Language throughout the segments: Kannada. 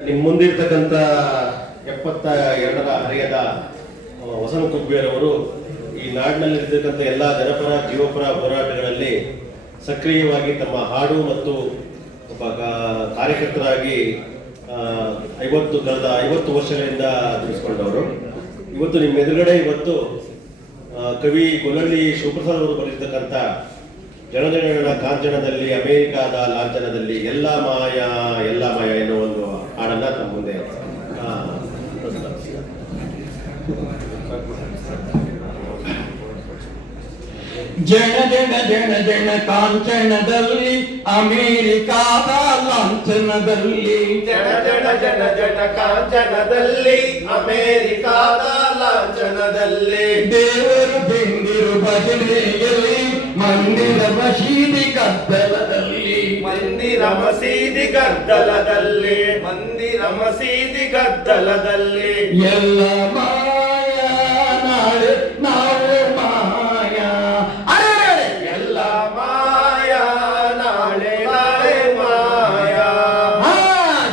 ನಿಮ್ಮ ಮುಂದಿರ್ತಕ್ಕಂಥ 72ರ ಹರೆಯದ ವಸಂತ ಕುಬ್ಬೇರವರು ಈ ನಾಡಿನಲ್ಲಿರ್ತಕ್ಕಂಥ ಎಲ್ಲ ಜನಪರ ಜೀವಪರ ಹೋರಾಟಗಳಲ್ಲಿ ಸಕ್ರಿಯವಾಗಿ ತಮ್ಮ ಹಾಡು ಮತ್ತು ಒಬ್ಬ ಕಾರ್ಯಕರ್ತರಾಗಿ ಕಳೆದ 50 ವರ್ಷಗಳಿಂದ ದುಡಿಸ್ಕೊಂಡವರು. ಇವತ್ತು ನಿಮ್ಮ ಎದುರುಗಡೆ ಕವಿ ಗೊಲ್ಲಳ್ಳಿ ಶಿವಪ್ರಸಾದ್ ಅವರು ಬರೆದಿರ್ತಕ್ಕಂಥ ಜನಜನಗಣ ಕಾಂಚನದಲ್ಲಿ ಅಮೇರಿಕಾದ ಲಾಂಛನದಲ್ಲಿ ಎಲ್ಲ ಮಾಯ ಎನ್ನುವ ಒಂದು ಹಾಡನ್ನ ತಮ್ಮ ಮುಂದೆ ಜನ ಜನ ಜನ ಜನ ಕಾಂಚನದಲ್ಲಿ ಅಮೇರಿಕಾದ ಲಾಂಛನದಲ್ಲಿ ಜನ ಜನ ಜನ ಜನ ಕಾಂಚನದಲ್ಲಿ ಅಮೇರಿಕಾದ ಲಾಂಛನದಲ್ಲಿ ದೇವರು ಬೆಂದಿರು ಭಜನೆಯಲ್ಲಿ ಮಂದಿರ ಮಸೀದಿ ಗದ್ದಲದಲ್ಲಿ ಮಂದಿರ ಮಸೀದಿ ಗದ್ದಲದಲ್ಲಿ ಮಂದಿರ ಮಸೀದಿ ಗದ್ದಲದಲ್ಲಿ ಎಲ್ಲ ಮಾಯ ನಾಳೆ ನಾವು ಮಾಯ ಎಲ್ಲ ಮಾಯ ನಾಳೆ ನಾಳೆ ಮಾಯ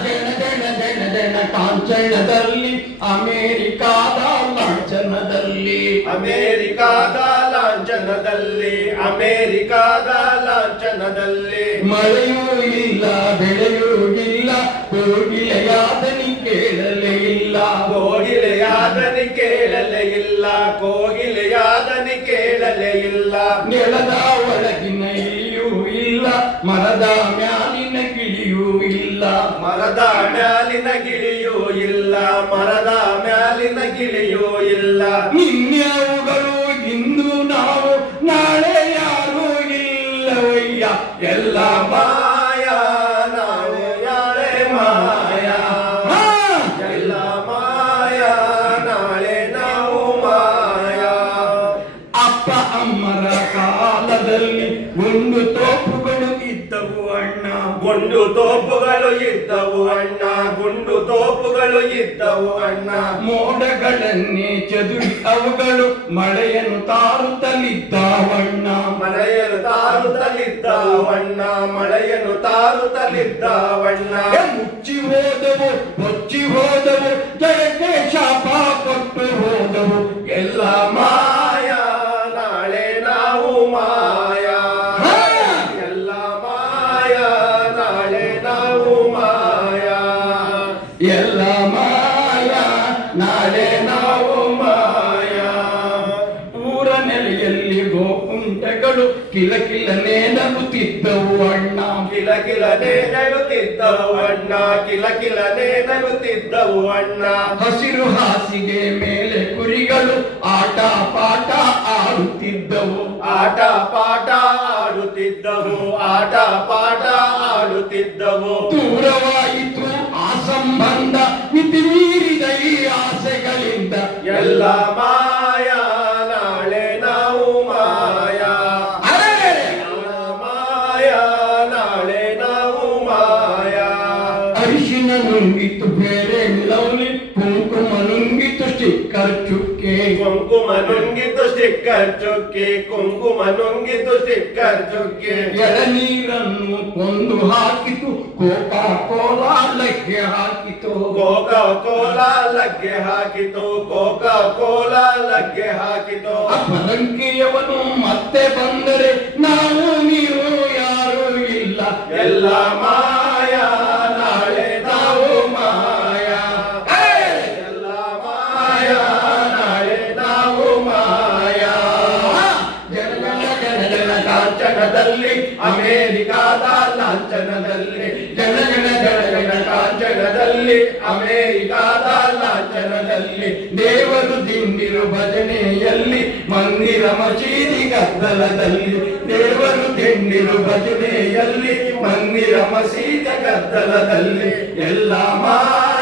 ಜನ ಜನ ಜನ ಜನ ಕಾಂಚನದಲ್ಲಿ ಅಮೇರಿಕಾದ ಲಾಂಛನದಲ್ಲಿ ಅಮೇರಿಕಾದ ಲಾಂಛನದಲ್ಲಿ ಅಮೇರಿಕಾದ ಲಾಂಛನದಲ್ಲಿ ಮಳೆಯೂ ಇಲ್ಲ ಬೆಳೆಯೂ ಇಲ್ಲ ಕೋಗಿಲೆಯಾದನಿ ಕೇಳಲೇ ಇಲ್ಲ ಕೋಗಿಲೆಯಾದನಿ ಕೇಳಲೇ ಇಲ್ಲ ಕೋಗಿಲೆಯಾದನಿ ಕೇಳಲೇ ಇಲ್ಲ ನೆಲದ ಒಳಗಿನ ಇಲಿಯೂ ಇಲ್ಲ ಮರದ ಮ್ಯಾಲಿನ ಗಿಳಿಯೂ ಇಲ್ಲ ಮರದ ಮ್ಯಾಲಿನ ಗಿಳಿಯೂ ಇಲ್ಲ ಮರದ ಮ್ಯಾಲಿನ ಗಿಳಿಯೂ ಇಲ್ಲ ನಿನ್ನೆವುಗಳು ಇಂದು ನಾವು ನಾಳೆ ಯಾರೂ ಇಲ್ಲವಯ್ಯ ಎಲ್ಲ ಮಾಯ ನಾವು ಯಾಳೆ ಮಾಯ ಎಲ್ಲ ಮಾಯ ನಾಳೆ ನಾವು ಮಾಯ. ಅಪ್ಪ ಅಮ್ಮರ ಕಾಲದಲ್ಲಿ ಗುಂಡು ತೋಪುಗಳು ಇದ್ದವು ಅಣ್ಣ ಗುಂಡು ತೋಪುಗಳು ಇದ್ದವು ಅಣ್ಣ ಗುಂಡು ತೋಪುಗಳು ಇದ್ದವು ಅಣ್ಣ ಮೋಡಗಳನ್ನೇ ಚದುರಿ ಅವುಗಳು ಮಳೆಯನ್ನು ತಾರುತ್ತಲಿದ್ದಾವಣ್ಣ ಮಳೆಯನ್ನು ತಾರುತ್ತಲಿದ್ದಾವಣ್ಣ ಮಳೆಯನ್ನು ತಾರುತ್ತಲಿದ್ದಾವಣ್ಣ ಮುಚ್ಚಿ ಹೋದವು ಮುಚ್ಚಿ ಹೋದವು ಜಯಕ್ಕೆ ಶಾಪ ಕೊಟ್ಟು ಹೋದವು ಎಲ್ಲ ಮಾಯ ನಾಳೆ ನಾವು ಮಾಯ ಎಲ್ಲ ಮಾಯ ನಾಳೆ ನಾವು ಮಾಯ ಎಲ್ಲ ಮಾಯ ನಾಳೆ ನಾವು ಮಾಯ. ಊರ ನೆಲೆಯಲ್ಲಿ ಗೋಕುಂಟಗಳು ಕಿಲಕಿಲನೆ ನಗುತ್ತಿದ್ದವು ಅಣ್ಣ ಕಿಲಕಿಲನೆ ನಗುತ್ತಿದ್ದವು ಅಣ್ಣ ಕಿಲಕಿಲನೆ ನಗುತ್ತಿದ್ದವು ಅಣ್ಣ ಹಸಿರು ಹಾಸಿಗೆ ಮೇಲೆ ಕುರಿಗಳು ಆಟ ಪಾಠ ಆಡುತ್ತಿದ್ದವು ಆಟ ಪಾಠ ಆಡುತ್ತಿದ್ದವು ಆಟ ಪಾಠ ಆಡುತ್ತಿದ್ದವು ದೂರವಾಯಿತು ಆ ಸಂಬಂಧ ಮಿತಿ ಮೀರಿದ ಈ ಆಸೆಗಳಿಂದ ಎಲ್ಲ ಮಾಯ ನಾಳೆ ನಾವು ಮಾಯ ಎಲ್ಲ ಮಾಯ ನಾಳೆ ನಾವು ಮಾಯ. ಅರಿಶಿನ ನುಂಗಿತು ಬೇರೆ ಲವ್ಲಿ ಕುಂಕುಮ ನುಂಗಿತು ಸ್ಟಿಕ್ಕರ್ ಚುಕ್ಕೆ ಕುಂಕುಮ ನುಂಗಿತು ಸ್ಟಿಕ್ಕರ್ ಚುಕ್ಕೆ ಕುಂಕುಮ ನುಂಗಿತು ಸ್ಟಿಕ್ಕರ್ ಚುಕ್ಕೆ ಎಳನೀರನ್ನು ಕೊಂದು ಹಾಕಿತು ಕೋಕಾ ಕೋಲಾ ಲಗ್ಗೆ ಹಾಕಿತು ಕೋಕಾ ಕೋಲಾ ಲಗ್ಗೆ ಹಾಕಿತು ಕೋಕಾ ಕೋಲಾ ಲಗ್ಗೆ ಹಾಕಿತು ಅಪರಂಕಿಯವನು ಮತ್ತೆ ಬಂದರೆ ನಾವು ನೀವು ಯಾರೂ ಇಲ್ಲ ಎಲ್ಲ ಮಾಯ ನಾಳೆ ನಾವು ಮಾಯ ಎಲ್ಲ ಮಾಯ ನಾಳೆ ನಾವು ಮಾಯ. ಜನ ಜನ ಜನ ಕಾಂಚನದಲ್ಲಿ ಅಮೇರಿಕಾದ ಲಾಂಛನದಲ್ಲಿ ಜನ ಜನ ಜನ ಜನ ಕಾಂಚನದಲ್ಲಿ ಅಮೇರಿಕಾದ ಲಾಂಛನದಲ್ಲಿ ದೇವರು ದಿಂಡಿರು ಭಜನೆಯಲ್ಲಿ ಮಂದಿರ ಮಸೀದಿ ಗದ್ದಲದಲ್ಲಿ ದೇವರು ದಿಂಡಿರು ಭಜನೆಯಲ್ಲಿ ಮಂದಿರ ಮಸೀದಿ ಗದ್ದಲದಲ್ಲಿ ಎಲ್ಲ ಮಾಯ